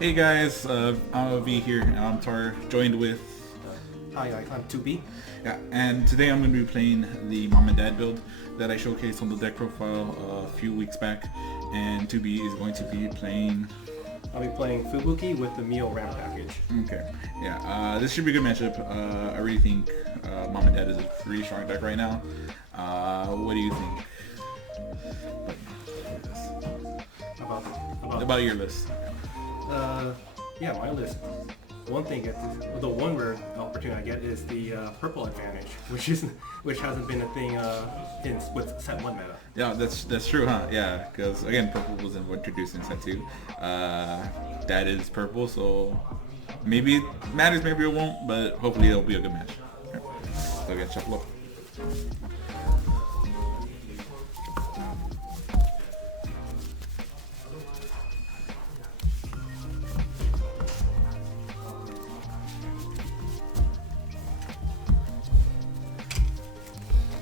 Hey guys, I'm V here, and I'm Tar, joined with... Hi, I'm 2B. Yeah, and today I'm going to be playing the Mom and Dad build that I showcased on the deck profile a few weeks back, and 2B is going to be playing... I'll be playing Fubuki with the Mio Ramp package. Okay, yeah, this should be a good matchup. I really think Mom and Dad is a pretty strong deck right now. What do you think? About your list. Yeah, my list. One thing, the one rare opportunity I get is the purple advantage, which hasn't been a thing with set 1 meta. Yeah, that's true, huh? Yeah, because again, purple wasn't introduced in set 2. That is purple, so maybe it matters, maybe it won't, but hopefully it'll be a good match. Okay. So again, shuffle up.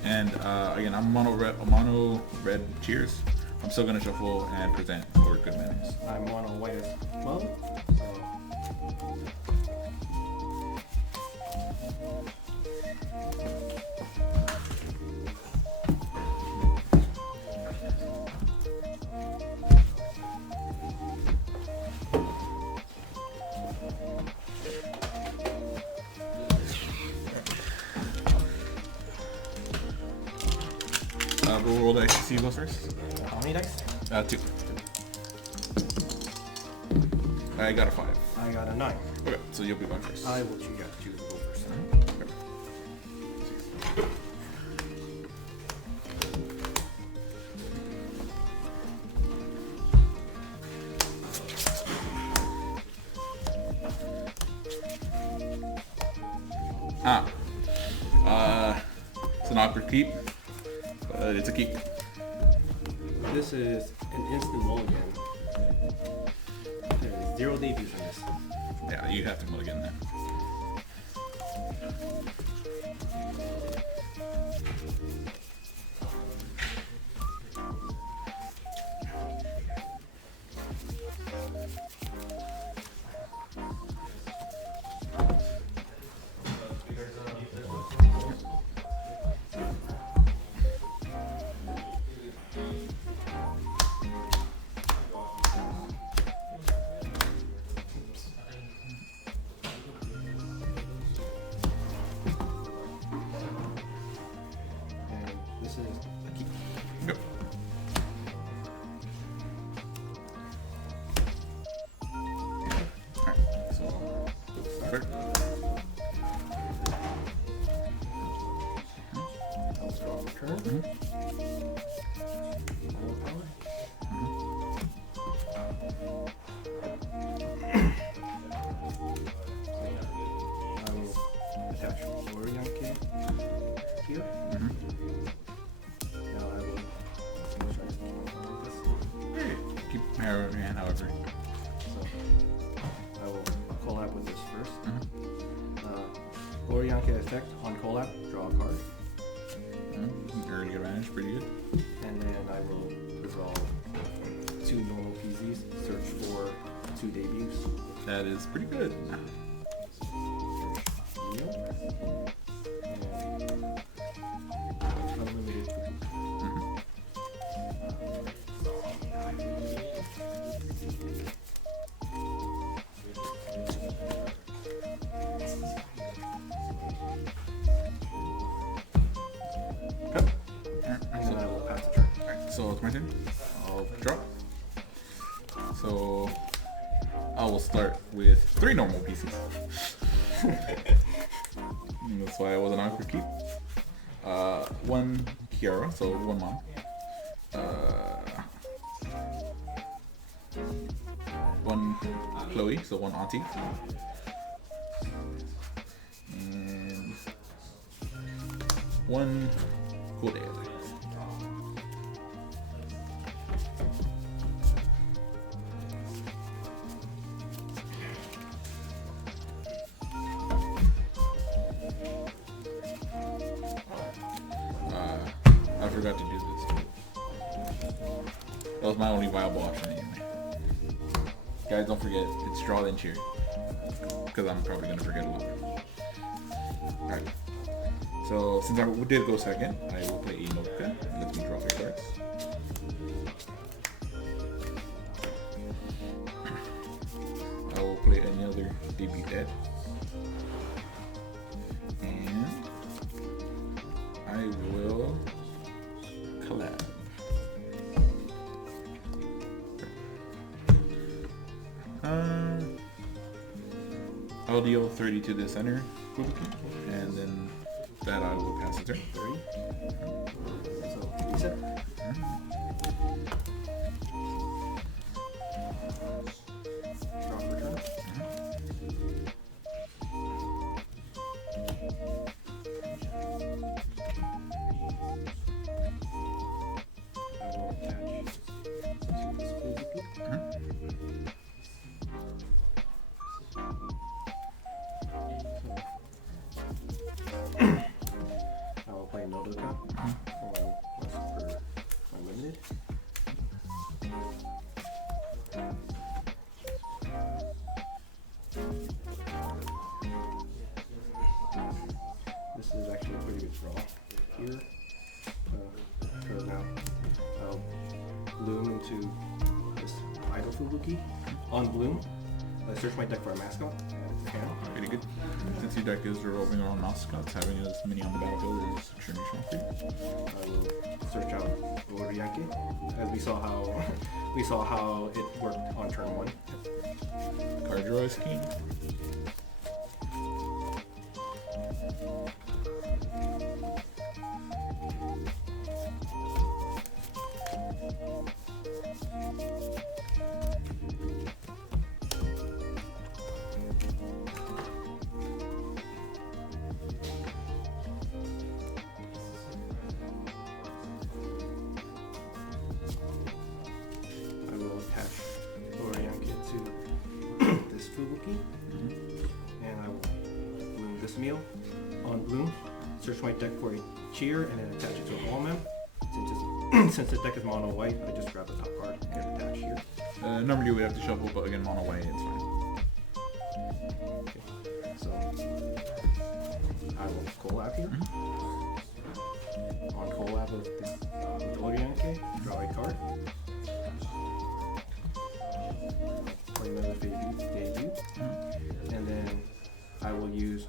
And again, I'm mono red cheers. I'm still gonna shuffle and present for good manners. I'm mono white as well. We'll roll dice. See, you go first. How many dice? 2. I got a 5. I got a 9. Okay, so you'll be going first. I will choose to go first. It's an awkward keep. It's a keep. This is an instant mulligan. There's 0 debuts in this. Yeah, you have to mulligan that. Attach Mori here. Now I will keep your hand, however. So I will collab with this first. Orianke effect on collab, draw a card. Early advantage, pretty good. And then I will resolve 2 normal PZs, search for 2 debuts. That is pretty good. Unlimited. And then I will pass the turn. Alright, so it's my turn. I'll draw. So I will start with 3 normal pieces. That's why I wasn't on for keep. 1 Kiara, so 1 mom. 1 Chloe, so 1 auntie. And 1 cool dad. I forgot to do this. That was my only viable option anyway. Guys, don't forget, it's draw then cheer. Because I'm probably going to forget a lot. Alright. So, since I did go second, I will play a Noka. Let me draw 3 cards. I will play another DB Dead. And I will collab. I'll deal 30 to the center, and then that I will pass the turn. 30. So, reset. Draw for turn. I will attach this Fubuki. I will play Nodoka for my limited. This is actually a pretty good draw here. Because now I'll bloom into this idle Fubuki. On bloom, I search my deck for a mascot. Pretty good. Since your deck is revolving around mascots, having as many on the battlefield is extremely strong for you. I will search out Mori, as we saw how it worked on turn 1. Card draw is king. I will attach Mori to this Fubuki, and I will bloom this meal. On bloom, search my deck for a cheer and then attach it to a wall map. Since the deck is mono white, I just grab the top card and attach here. Normally we have to shuffle, but again, mono white, it's fine. Okay. So I will collab here. On collab with Orianke, draw a card. Play another debut. And then I will use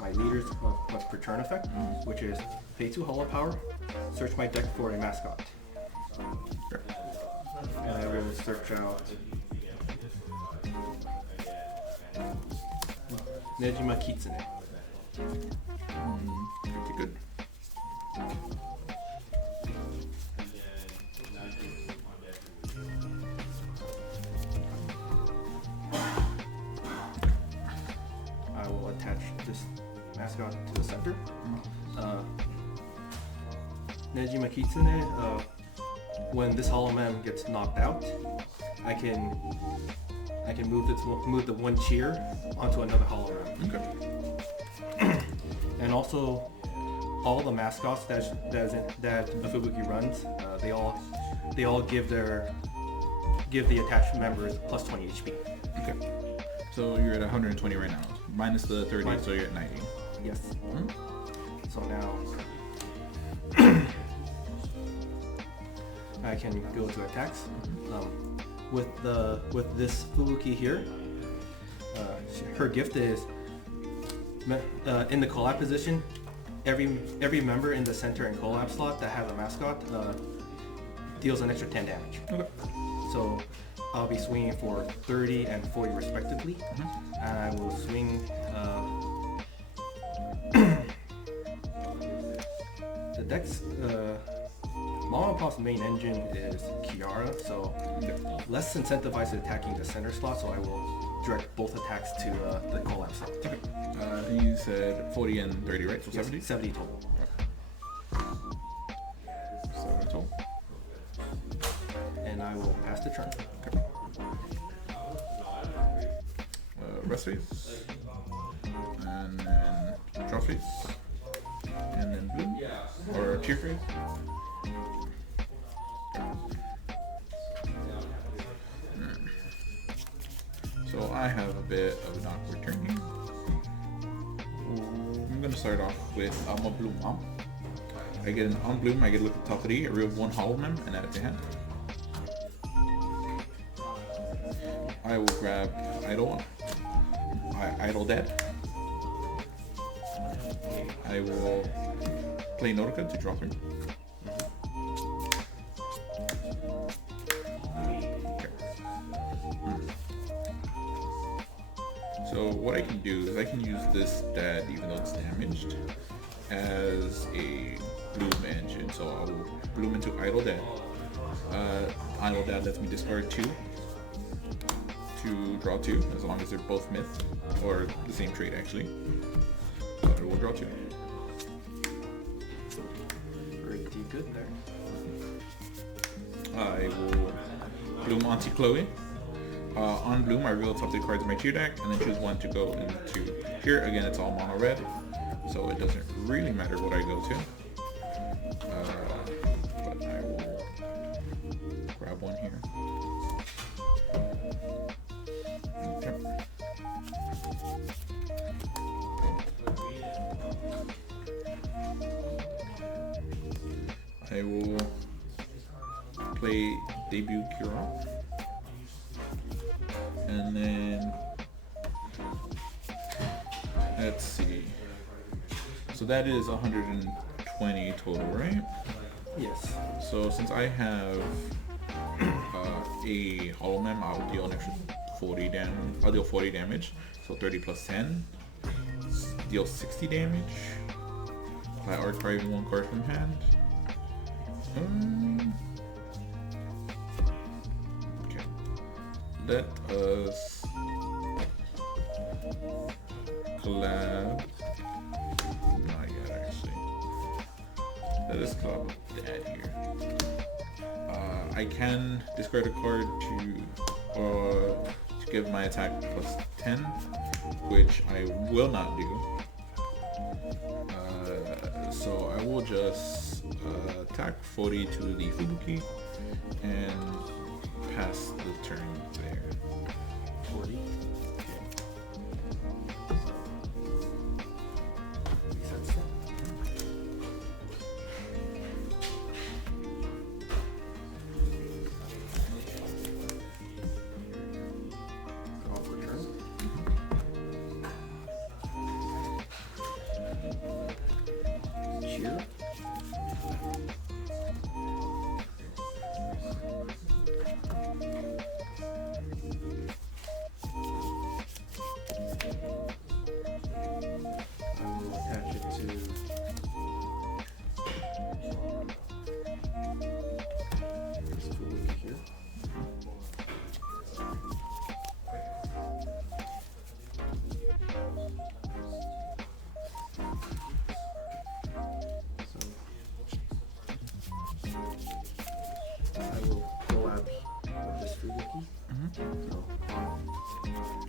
my leaders of per turn effect, which is pay 2 hollow power, search my deck for a mascot. And I will search out Nejima Kitsune. Pretty good. I will attach this mascot to the center. Nejima Kitsune, when this Hollow Man gets knocked out, I can move the one cheer onto another Hollow Man. Okay. And also, all the mascots that the Fubuki runs, they all give the attached members plus 20 HP. Okay. So you're at 120 right now. Minus the 30, so you're at 90. Yes. So now I can go to attacks. With this Fubuki here, her gift is in the collab position. Every member in the center and collab slot that has a mascot deals an extra 10 damage. Okay. So I'll be swinging for 30 and 40 respectively, and I will swing. The deck's Mom and Pop's main engine is Kiara, so less incentivized to attacking the center slot, so I will direct both attacks to the collab slot. Okay. You said 40 and 30, right? So Yes, 70? 70 total. 7 total. And I will pass the turn. Okay. Rest phase. And then draw phase. And then blue. Or cheer phase. I have a bit of an awkward turn here. I'm gonna start off with a Bloom Mom. I get an Unbloom, I get a look at the top 3, I remove 1 Hollow Mem and add it to hand. I will grab Idle. Idle Dead. I will play Notica to draw 3. Okay. So what I can do is I can use this Dad, even though it's damaged, as a Bloom engine. So I'll Bloom into Idle Dad. Idle Dad lets me discard 2 to draw 2, as long as they're both myth, or the same trait actually. So I will draw 2. Pretty good there. I will Bloom onto Chloe. On Bloom, I reveal top 3 cards in my tier deck, and then choose 1 to go into here. Again, it's all mono red, so it doesn't really matter what I go to. But I will grab 1 here. Okay. I will play Debut Kiara. And then, let's see. So that is 120 total, right? Yes. So since I have a Hollow Mem, I'll deal an extra 40 damage. I'll deal 40 damage. So 30 plus 10. Deal 60 damage. Play archiving 1 card from hand. Okay. Let us collab. Not yet, actually. Let us collab with Dad here. I can discard a card to give my attack plus 10, which I will not do. So I will just attack 40 to the Fubuki and pass the turn there. 40.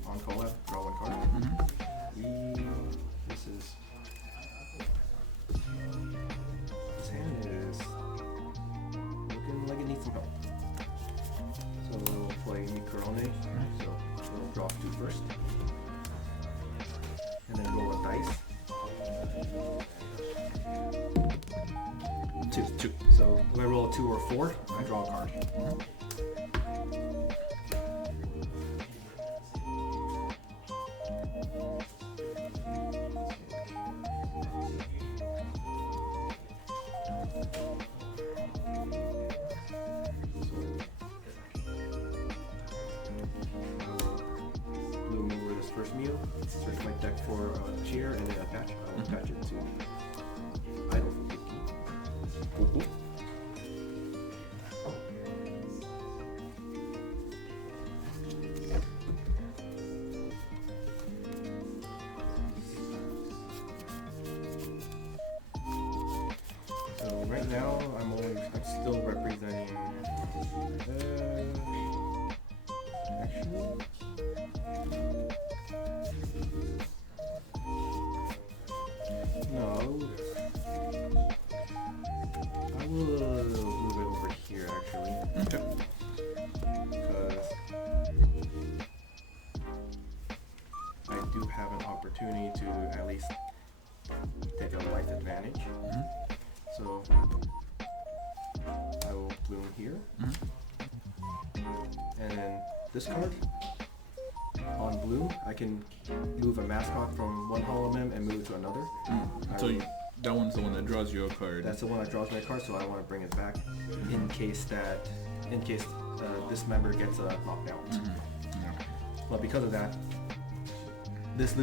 On collab, draw 1 card. This hand is looking like it needs some help. So we'll play Nicorone. So we'll draw 2 first. And then roll a dice. 2. So if I roll a 2 or 4, I draw a card. First meal, search my deck for a cheer and then a patch. I'll attach it to Idle Fubuki. So right now I'm still representing actually no, I will move it over here actually. Okay. Because bloom here. Mm-hmm. And then this card, on bloom, I can move a mascot from one holomem and move it to another. So that one's the one that draws you a card. That's the one that draws my card, so I want to bring it back in case this member gets knocked out. Yeah. But because of that, this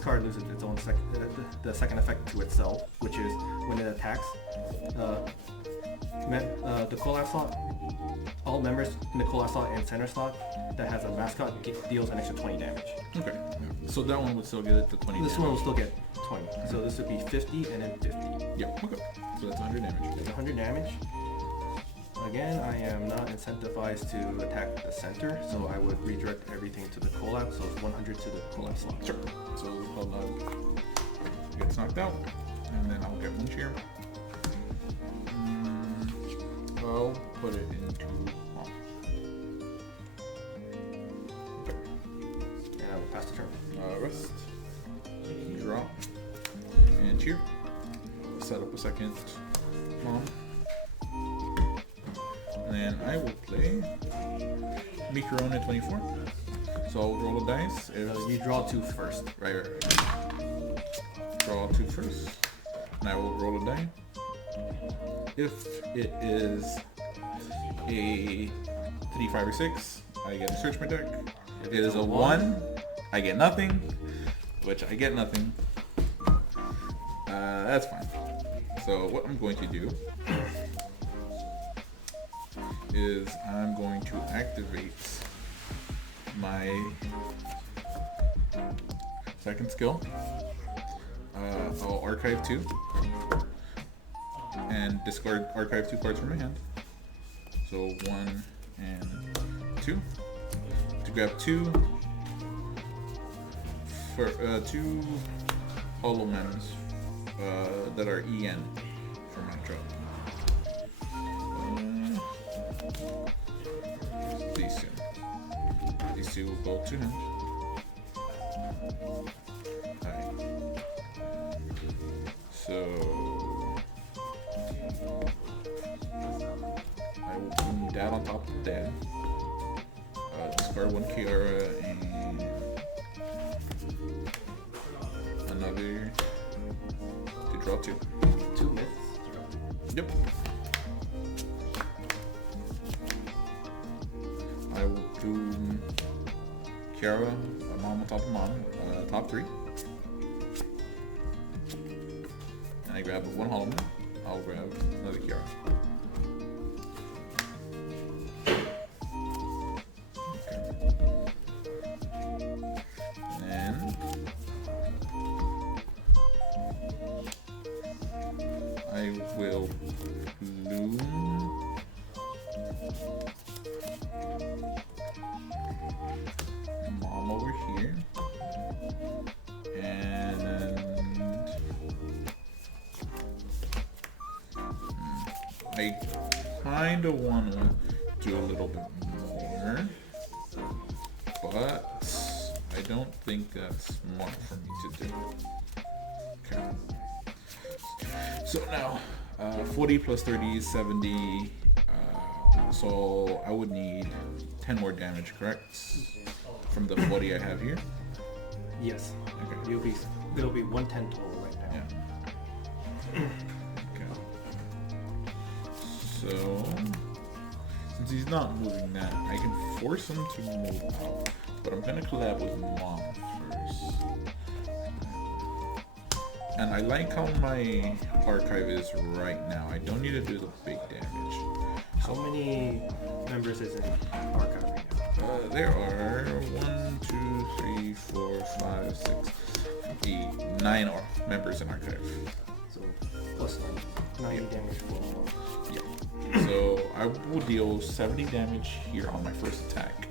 card loses its own the second effect to itself, which is when it attacks, the collapse slot, all members in the collapse slot and center slot that has a mascot deals an extra 20 damage. Okay. Yeah. So that one would still get it to 20 This damage. one will still get 20. So this would be 50 and then 50. Yep. Okay. So that's 100 damage. That's 100 damage. Again, I am not incentivized to attack the center, so I would redirect everything to the collapse, so it's 100 to the collapse slot. Sure. So Hololive gets knocked out, and then I'll get one cheer. I'll put it into mom. Okay. And I will pass the turn. Rest, draw, and cheer. Set up a second mom. And then I will play make your own at 24. So I'll roll a dice. You draw 2 first. Right. Draw 2 first. And I will roll a die. If it is a 3, 5, or 6, I get to search my deck. If it is a 1, I get nothing, which I get nothing. That's fine. So what I'm going to do is I'm going to activate my second skill. I'll archive 2 and discard archive 2 cards from my hand. So 1 and 2 to grab 2 for 2 holomems that are EN for my drop. These two will go to him. Alright. So I will put that on top of that. Discard 1 Kiara and another to draw 2. 2 myths. Yep. I will do Kiara, a mom on top of mom, top 3. And I grab 1 hologram. I'll grab another Kiara. I will bloom mom over here, and I kind of want to do a little bit more, but I don't think that's smart for me to do. Okay. So now, 40 plus 30 is 70, so I would need 10 more damage, correct? From the 40 I have here? Yes. Okay. It'll be 110 total right now. Yeah. Okay. So, since he's not moving that, I can force him to move out, but I'm gonna collab with Mom first. And I like how my archive is right now. I don't need to do the big damage. How many members is in archive right now? There are 1, 2, 3, 4, 5, 6, 8, 9 members in archive. So plus 90 damage for Yeah. So I will deal 70 damage here on my first attack,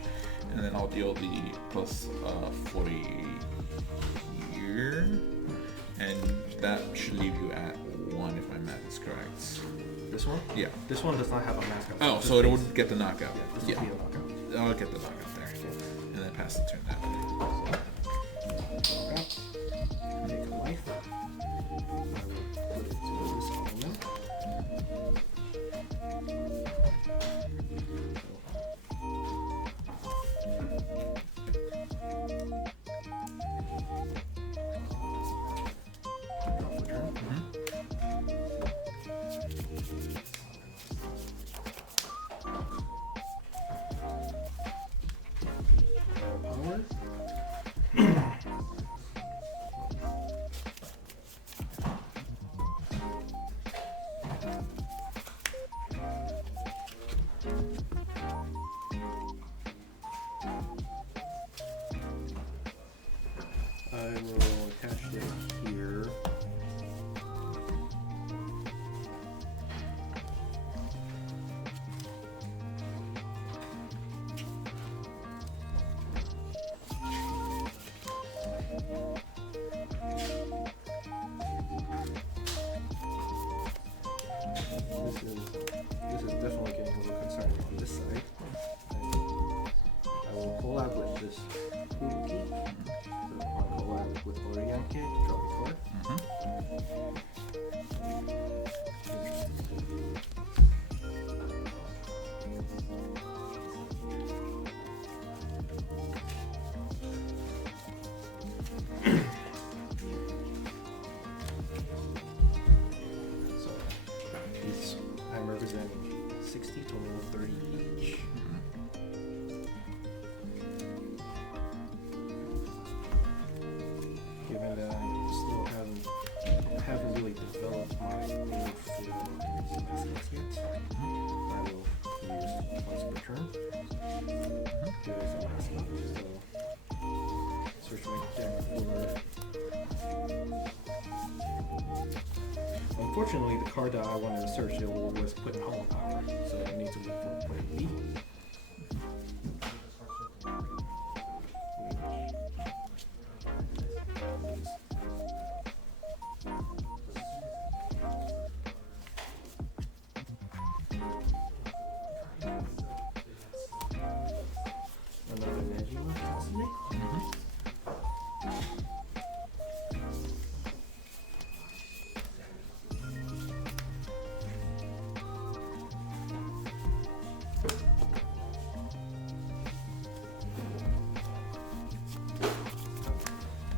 and then I'll deal the plus 40 here. And that should leave you at 1 if my math is correct. this one? Yeah. This one does not have a mascot. Oh, so it would get the knockout. Yeah, this would be a knockout. I'll get the knockout there. And then pass the turn that way. Take a life. I will put it to this element. I will attach this here. This is definitely getting a little concerning on this side. I will collab with this Fubuki. So I'll collab with Mori drop a card. So these I'm representing 60 total, 30 each. Given that I haven't really developed my own field in mascots yet, I will use once per turn. There is a mascot, so search my deck for. Unfortunately, the card that I wanted to search was put in Hollow Power, so I need to look for point B. Another Nebula, possibly?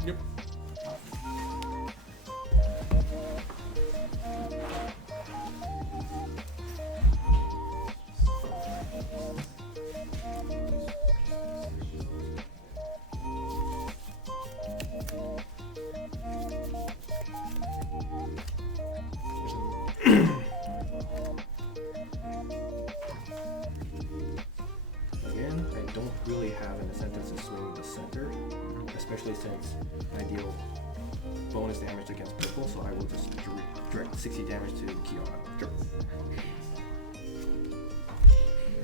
Yep. Again, I don't really have an incentive to swing the center, especially since I deal bonus damage against purple, so I will just direct 60 damage to Kiara. Sure.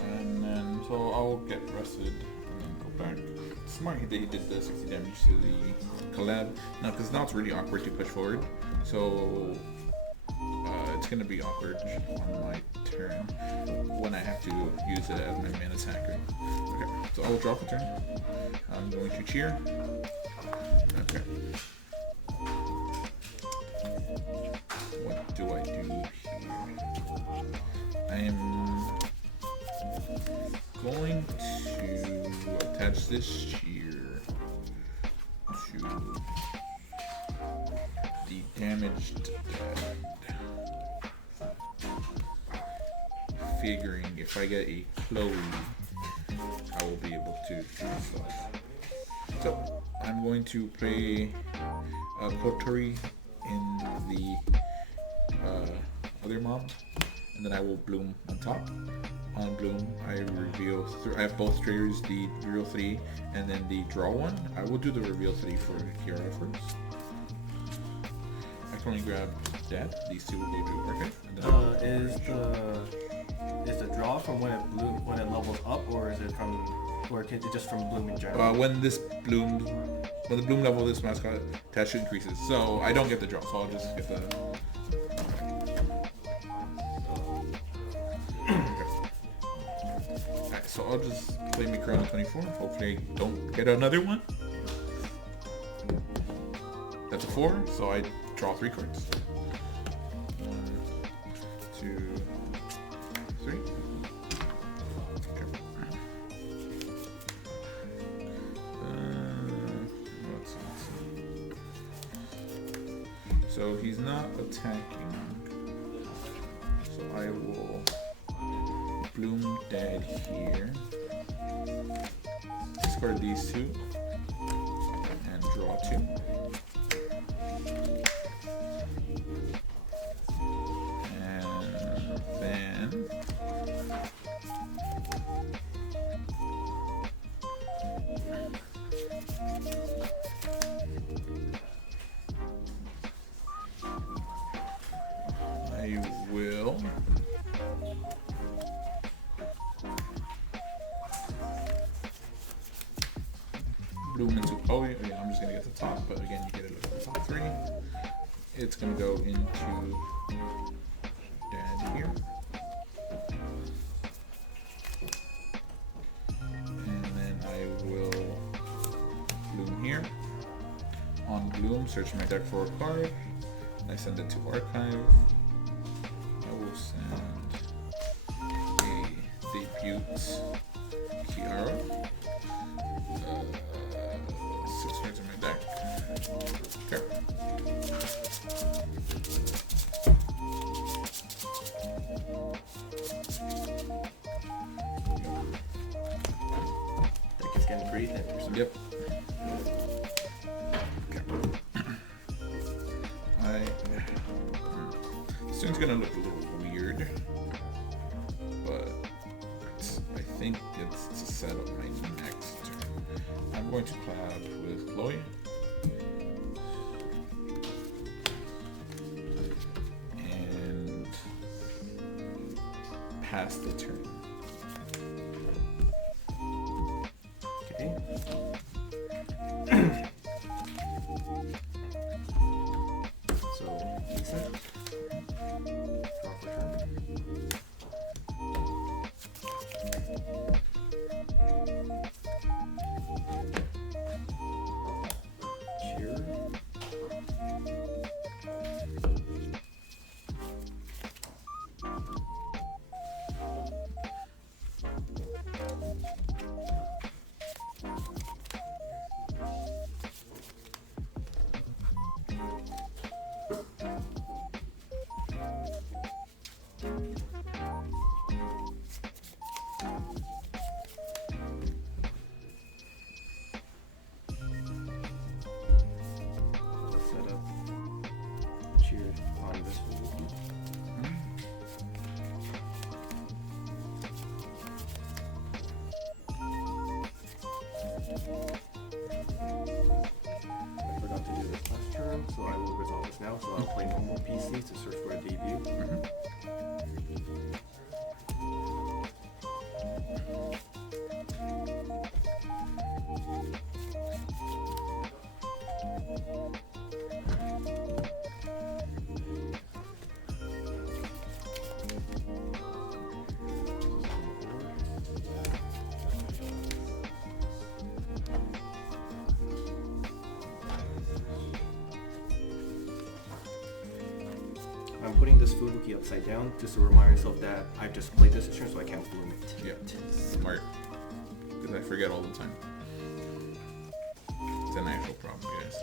And then, so I'll get rested and then go back. Smart that he did the 60 damage to the collab. Now, because now it's really awkward to push forward. So, it's going to be awkward on my turn when I have to use it as my main attacker. Okay, so I'll drop a turn. I'm going to cheer. Okay. What do I do here? I am going to attach this cheer to the damaged dad. Figuring if I get a Chloe, I will be able to do so. So I'm going to play Kotori in the other mob, and then I will bloom on top. On bloom, I reveal. I have both triggers, the reveal 3 and then the draw 1. I will do the reveal 3 for Kiara first. I can only grab that. These two will go to okay. And then Is the draw from when it levels up, or is it just from bloom in general? when the bloom level of this mascot attached increases, so I don't get the draw, so I'll just get the. Alright, so I'll just play me Chrono 24. Hopefully I don't get another one. That's a 4, so I draw 3 cards. 1, 2, 3. Okay. Let's see. So he's not attacking. So I will bloom dead here. Discard these 2 and draw 2. bloom into, oh yeah, I'm just gonna get the top, but again, you get it at the top 3. It's gonna go into dad here. And then I will bloom here. On bloom, search my deck for a card. I send it to archive. I will send a debut Kiara. 6 cards in my deck. Okay. Deck is getting pretty thin. Yep. This one's gonna look a little weird, but I think it's to set up my next turn. I'm going to cloud with Chloe. And pass the turn. Okay. So, reset. Draw for turn. Cheer. Set up cheer on this one. I forgot to do this last turn, so I will resolve this now. So I'll play normal PC to search for a debut. I'm putting this Fubuki upside down just to remind myself that I've just played this turn, so I can't bloom it. Yeah, smart. Because I forget all the time. It's an actual problem, guys.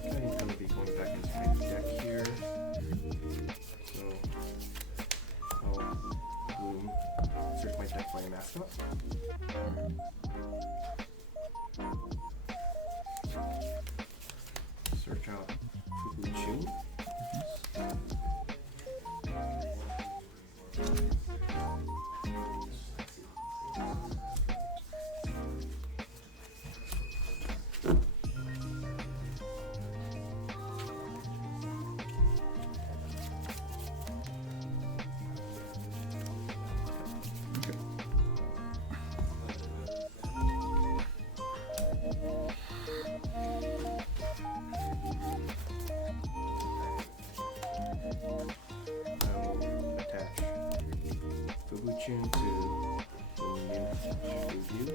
I'm going to be going back into my deck here. So I'll bloom, search my deck for a mascot. Search out Fubuki. Fubuki to the new review.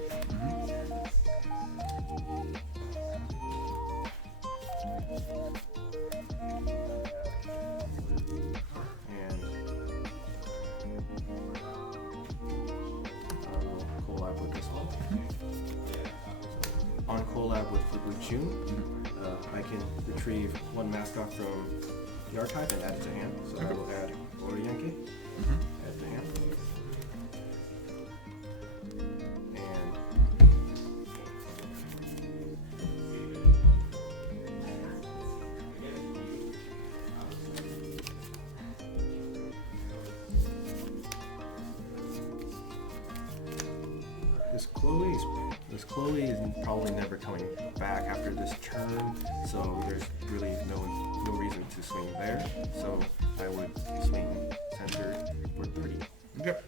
And I'll collab with this one. So on collab with Fubuki, I can retrieve one mascot from the archive and add it to hand. So I will add Mori add to hand. This Chloe because Chloe is probably never coming back after this turn, so there's really no reason to swing there. So I would swing center for 30. Yep.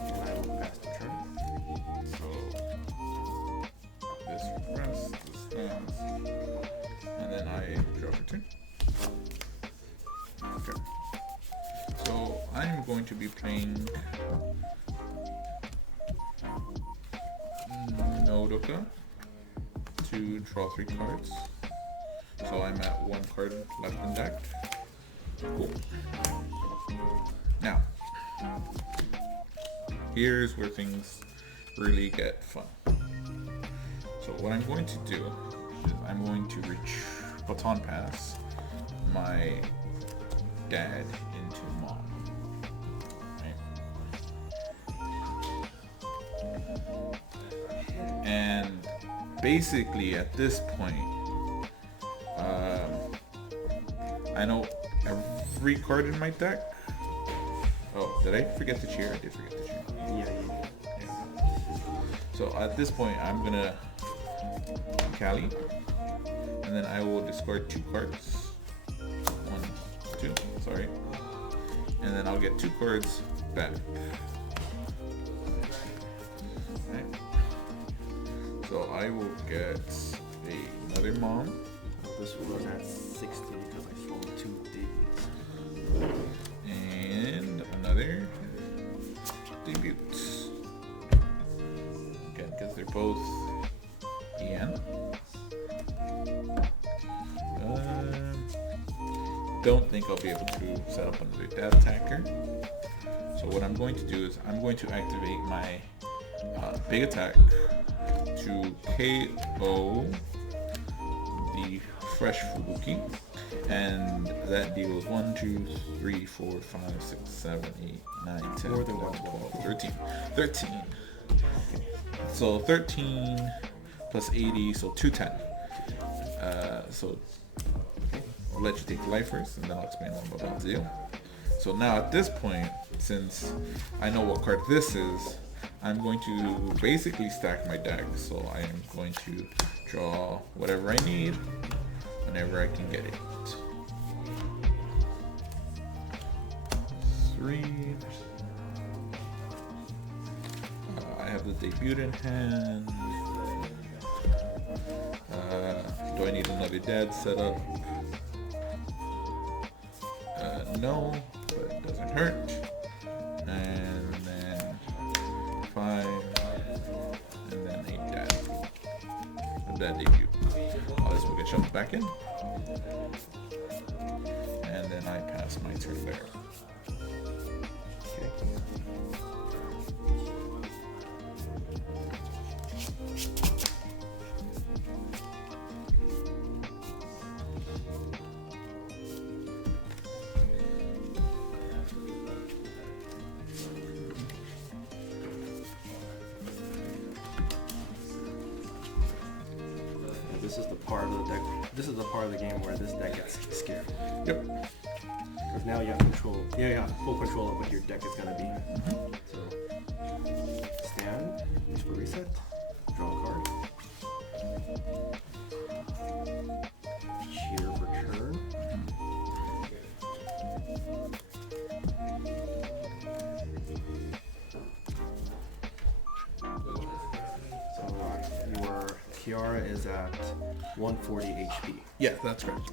And I will pass the turn. So this rests, this stands, and then I draw for 2. Okay. So I'm going to be playing Nodoka to draw 3 cards. So I'm at 1 card left in deck. Cool. Now, here's where things really get fun. So what I'm going to do is I'm going to baton pass my dad into mom. Right? And basically at this point, I know every card in my deck. Oh, did I forget the chair? I did forget the chair. Yeah. So at this point, I'm gonna Callie, and then I will discard 2 cards. 1, 2, sorry. And then I'll get 2 cards back. Okay. So I will get another mom. This one was at 60 because I sold 2 debut. And another debut. Again, because they're both EN. Don't think I'll be able to set up another dad attacker. So what I'm going to do is I'm going to activate my big attack to KO the fresh Fubuki, and that deals 1, 2, 3, 4, 5, 6, 7, 8, 9, 10, 11, 12, 13. 13. So 13 plus 80, so 210. So I'll let you take the life first, and then I'll explain what I'm about to do. So now at this point, since I know what card this is, I'm going to basically stack my deck. So I am going to draw whatever I need whenever I can get it. 3. I have the debut in hand. Do I need another dad setup? No, but it doesn't hurt. And then 5, and then 8 dad. A dad debut. All this will get shoved back in. And then I pass my turn there. Okay. This is the part of the deck. This is the part of the game where this deck gets scared. Yep. Because now you have control. Yeah, you have full control of what your deck is gonna be. So stand, reach for reset, draw a card. Cheer for turn. So your Kiara is at 140 HP. Yeah, that's correct.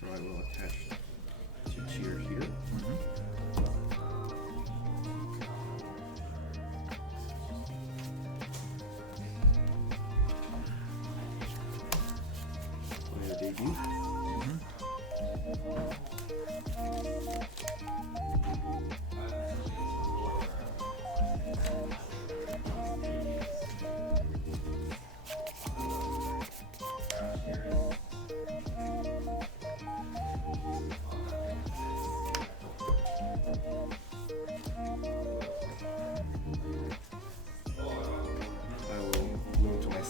So I will attach to cheer here. Play a debut.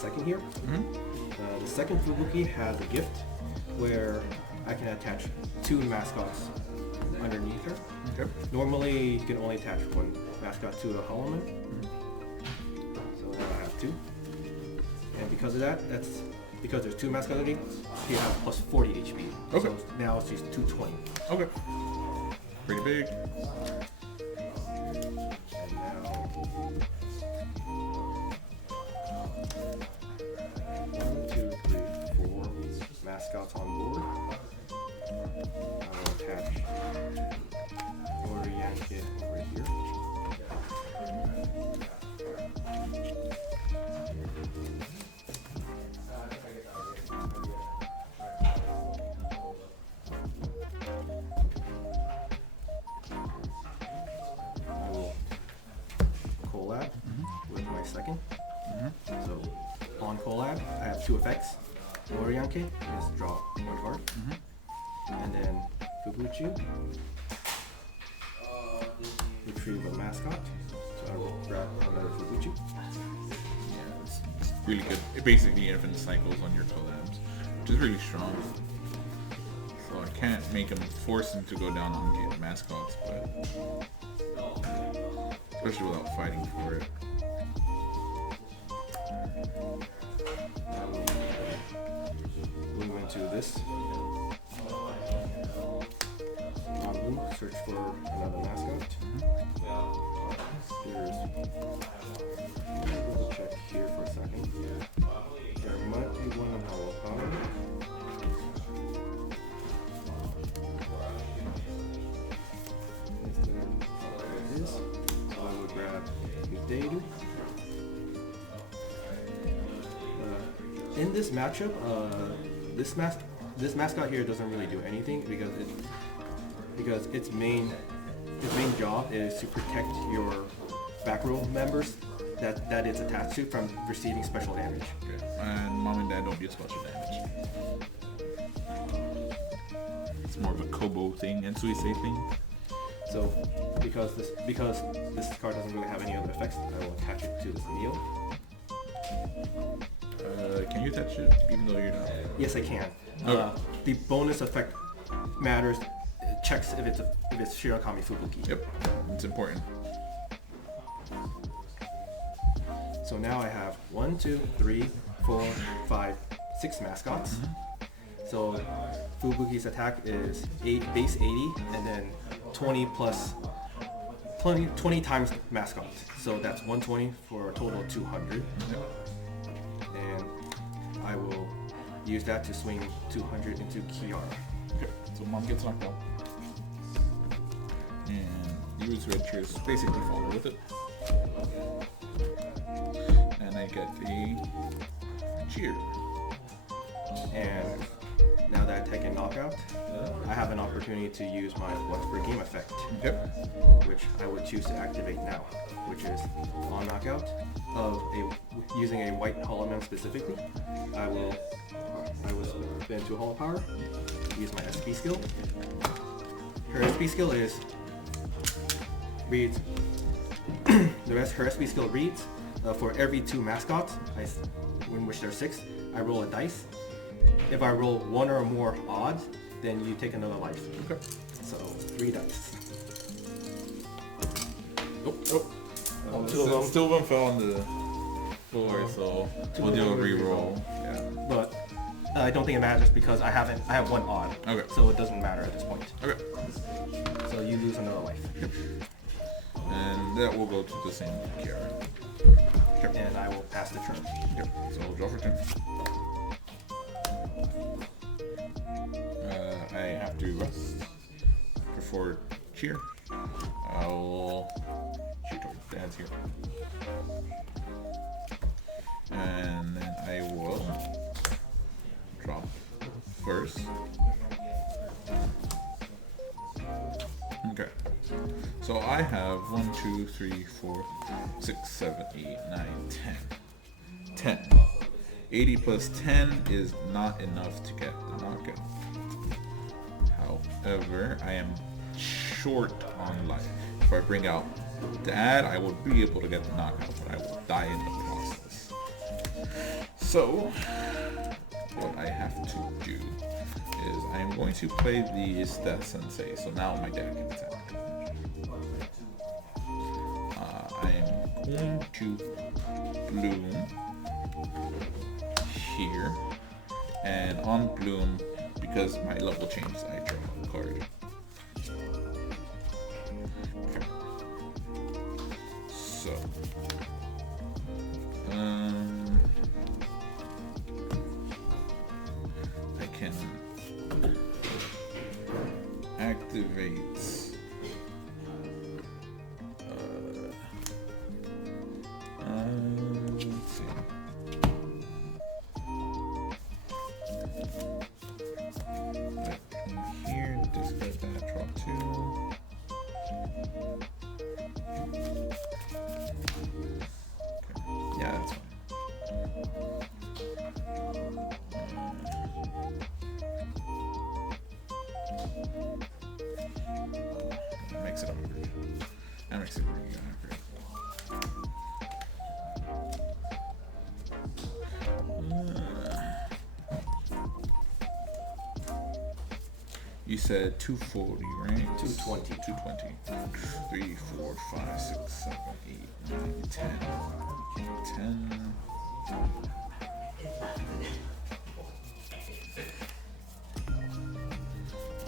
second here. The second Fubuki has a gift where I can attach 2 mascots underneath her. Okay. Normally, you can only attach 1 mascot to a Hololive. So now I have 2. And because of that, because there's 2 mascots underneath, you have plus 40 HP. Okay. So now it's just 220. Okay. Pretty big. And now 1, 2, 3, 4 mascots on board. I will attach Mori over here. I will collab with my second. So on collab, I have 2 effects. Mori is draw 1 card. And then Fubuki, retrieve a mascot. So I will grab another Fubuki. Yeah, it's really good. It basically infinite cycles on your collabs, which is really strong. So I can't force him to go down on the mascots, but especially without fighting for it. Move into this. Search for another mascot. There's. We'll check here for a second. There might be one in Hololive. There it is. So I will grab Uderu. In this matchup, this mascot here doesn't really do anything because its main job is to protect your back row members that it's attached to from receiving special damage. Okay. And mom and dad don't get special damage. It's more of a Kobo thing and Suisei thing. So because this card doesn't really have any other effects, I will attach it to this Neo. Can you attach it even though you're not? Yes, I can. Okay. The bonus effect matters. Checks if it's Shirakami Fubuki. Yep, it's important. So now I have 1, 2, 3, 4, 5, 6 mascots. So Fubuki's attack is base 80 and then 20 times mascot. So that's 120 for a total of 200. And I will use that to swing 200 into Kiara. Okay, so mom gets knocked out. And use red cheers, basically follow with it. And I get the cheer. And now that I take a knockout, I have an opportunity to use my once per game effect, which I would choose to activate now, which is on knockout using a white Hololive specifically. I will spin 2 Hollow Power, use my SP skill. Her SP skill reads her SP skill reads for every 2 mascots, in which there are 6, I roll a dice. If I roll 1 or more odds, then you take another life. Okay. So 3 dice. Still one fell on the floor, so we'll do a reroll. Yeah. But I don't think it matters because I have 1 odd. Okay. So it doesn't matter at this point. Okay. So you lose another life. And that will go to the same Kiara. And I will pass the turn. Yep. So we'll draw for turn. I have to rest before cheer. I will cheer towards dad's here. And then I will drop first. Okay. So I have 1, 2, 3, 4, 6, 7, 8, 9, 10. 10. 80 plus 10 is not enough to get the knockout. However, I am short on life. If I bring out Dad, I will be able to get the knockout, but I will die in the process. So, what I have to do is I'm going to play the Death Sensei. So now my dad can attack. I'm going to bloom here, and on bloom, because my level changes, I draw a card. Okay. So, I can activate. Let's see. Here, discard that, draw 2. Okay. Yeah, that's fine. Makes it awkward. That makes it really awkward. You said 240, right? 220. 220. 3, 4, 5, 6, 7, 8, 9, 10. 10.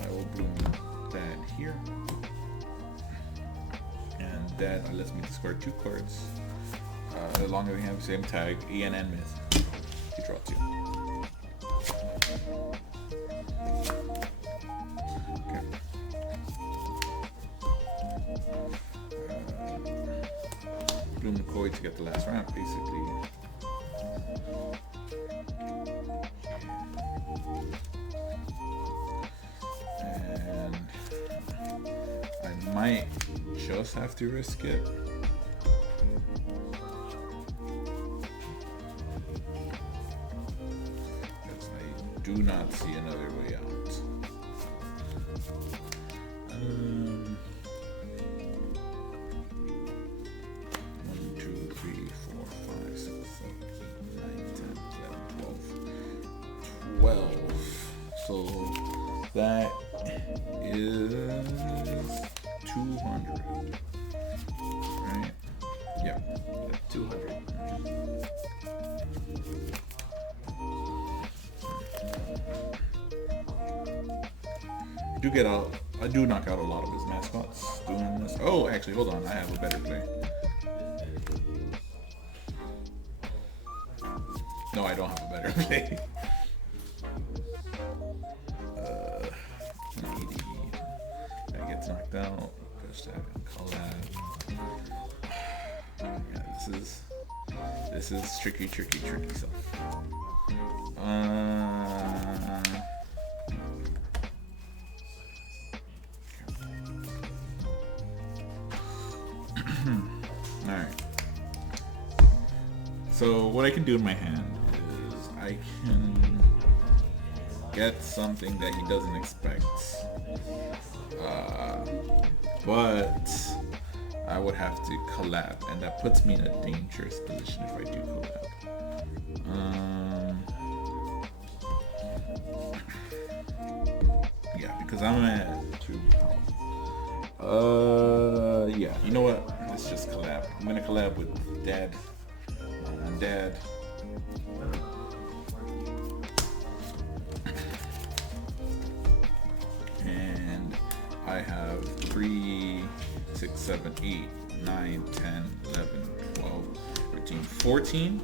I will bloom that here. And that lets me discard 2 cards. As long as we have the same tag, EN and Myth. You draw 2. Bloom McCoy to get the last round, basically. And I might just have to risk it. Because I do not see another way out. 12. So that is 200. Right? Yeah. 200. I do knock out a lot of his mascots doing this. Oh, actually, hold on. I have a better play. No, I don't have a better play. 80. That gets knocked out. Push that and collab. Yeah, this is tricky stuff. Alright. So what I can do in my hand is I can get something that he doesn't expect. But I would have to collab, and that puts me in a dangerous position if I do collab. Yeah, because I'm at 2 health. Yeah, you know what? Let's just collab. I'm gonna collab with Dad. Dad. And I have 3, 6, 7, 8, 9, 10, 11, 12, 13, 14.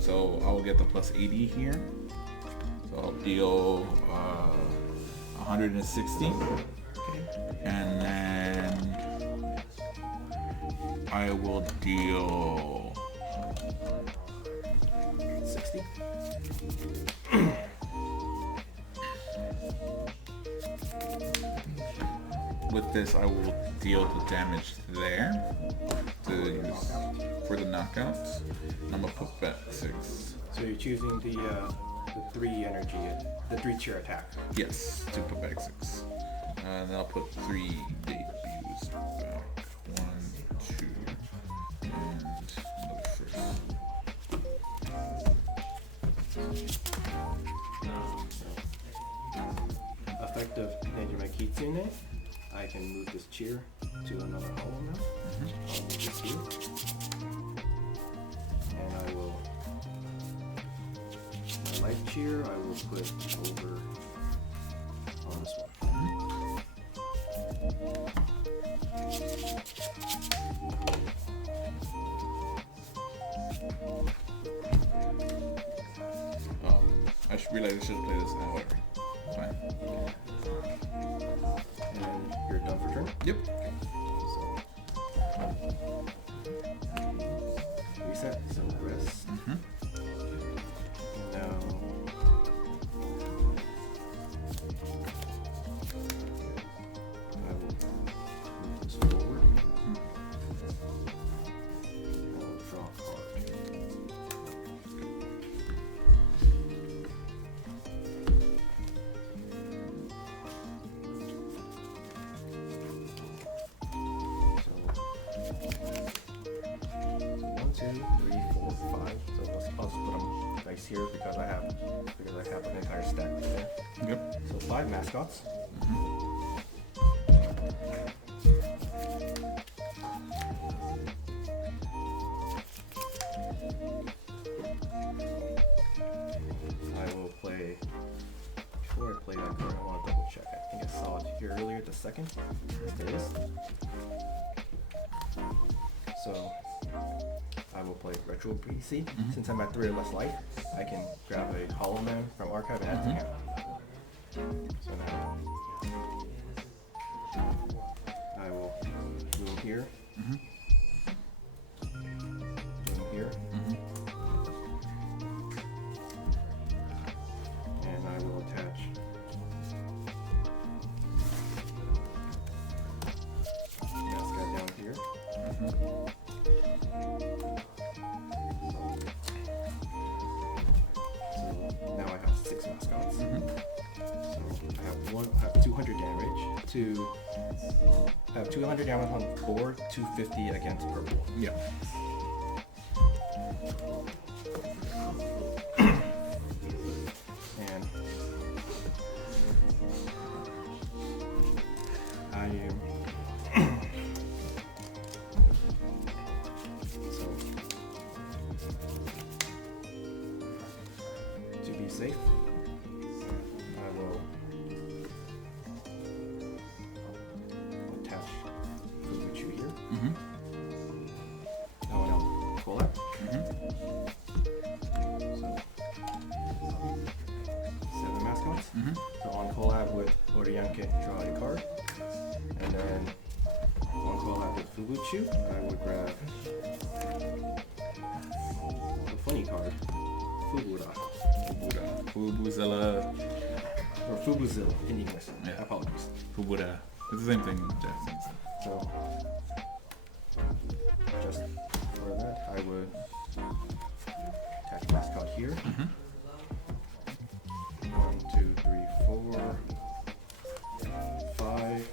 So I'll get the plus 80 here. So I'll deal 160. And then I will deal 60. With this, I will deal the damage there to use for the knockouts. I'm gonna put back 6. So you're choosing the 3 energy, the 3 cheer attack. Yes, to put back 6. And then I'll put 3 debuts back. 1, 2, and another first. effect of Nejima Kitsune, I can move this cheer to another hollow now. I'll move this here. And I will, my life cheer, I will put over on this one. Oh, I should realize I should have played this now. Whatever. It's fine. And you're done for turn? Yep. So, reset, so rest. Now, I will move this forward. I will draw a card. So 1, 2, 3, 4, 5. So I'll just put them nice here because I have an entire stack right there. Yep. So 5 mascots. I will play. Before I play that card, I want to double check. I think I saw it here earlier. The second. There it is. So I will play Retro BC. Since I'm at 3 or less life, I can grab a Hollow Man from Archive and add to hand. So now I will move here. Move here. And I will attach mascot down here. So now I have 6 mascots. So I have 200 damage I have 200 damage on 4, 250 against purple. Yep. And I am so to be safe, I will attach Fubuki here. Now I'll pull out. So 7 mascots. So on collab with Oriyanke, draw a card. And then on collab with Fubuki, I would grab the funny card, Fubura. Fubuzilla. Or Fubuzilla in English. Yeah. Apologies. Fubuda. It's the same thing in Japanese. So just for that, I would attach mascot here. 1, 2, 3, 4, 5.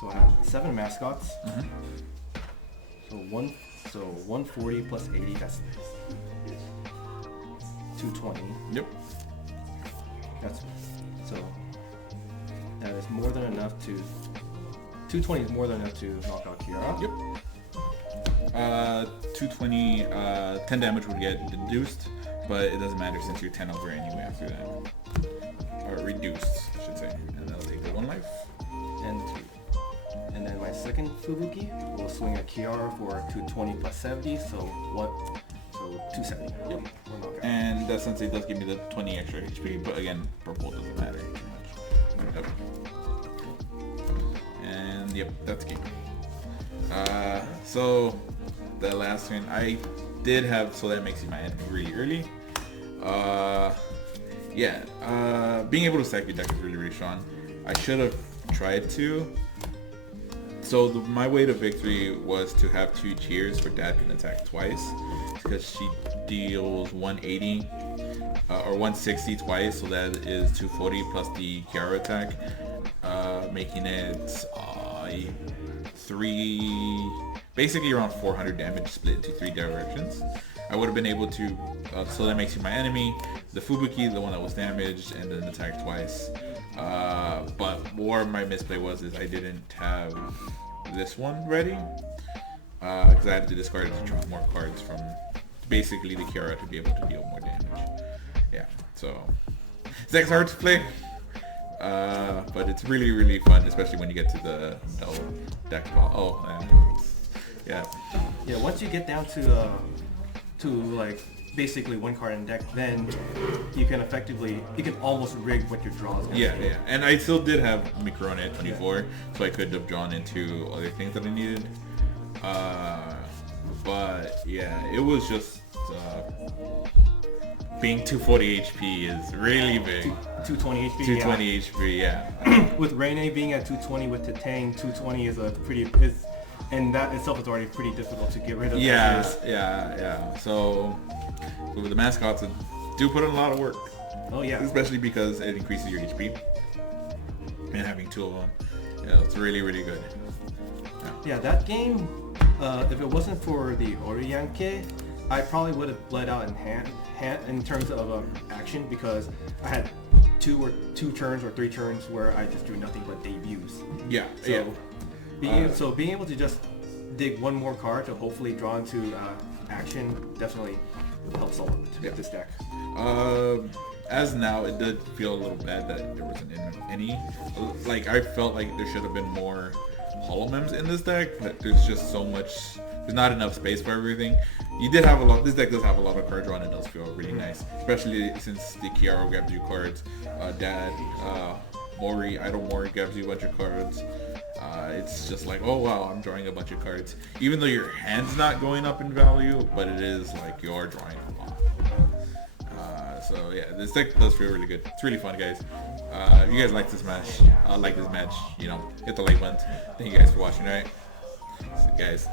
So I have 7 mascots. So 140 plus 80, that's 220. Yep. That's so that is more than enough to 220 is more than enough to knock out Kiara. Yep. 220, 10 damage would get deduced, but it doesn't matter since you're 10 over anyway after that. Or reduced, I should say. And that'll take the 1 life. And 3. And then my second Fubuki will swing at Kiara for 220 plus 70, so 270. Yep. We're knockout. And that sensei does give me the 20 extra HP, but again, purple doesn't matter too much. Yep. And yep, that's game. So the last one I did have, so that makes you my enemy really early. Being able to stack your deck is really, really strong. I should have tried to. So my way to victory was to have 2 cheers for Dad can attack twice, because she deals 180 or 160 twice, so that is 240 plus the Kiara attack, basically around 400 damage split into 3 directions. I would have been able to, so that makes you my enemy, the Fubuki, the one that was damaged, and then attack twice. But more my misplay was is I didn't have this one ready, because I had to discard to draw more cards from basically the Kiara to be able to deal more damage. Yeah, so this deck's hard to play, but it's really, really fun, especially when you get to the deck ball. Oh, yeah. Yeah, once you get down to like basically one card in deck, then you can almost rig what your draw is going to be. Yeah, and I still did have Microne at 24, so I could have drawn into other things that I needed. But yeah, it was just being 240 HP is really big. 220 HP. 220 HP, yeah. With Reine being at 220 with Tatang, 220 is and that itself is already pretty difficult to get rid of. Yeah. So with the mascots, it do put in a lot of work. Oh yeah. Especially because it increases your HP. And having 2 of them, it's really, really good. Yeah, that game, if it wasn't for the Oriyanke, I probably would have bled out in hand in terms of action, because I had 2 turns or 3 turns where I just do nothing but debuts. Yeah. Being able to just dig one more card to hopefully draw into action definitely helps a lot to get this deck. As now, it did feel a little bad that there wasn't any. Like, I felt like there should have been more Hollow Mems in this deck, but there's just so much. There's not enough space for everything. You did have a lot. This deck does have a lot of card draw, and it does feel really nice, especially since the Kiara grabs you cards. Mori grabs you a bunch of cards. It's just like, oh wow, I'm drawing a bunch of cards. Even though your hand's not going up in value, but it is like you are drawing a lot. So yeah, this deck does feel really good. It's really fun, guys. If you guys like this match, hit the like button. Thank you guys for watching, alright? So, guys.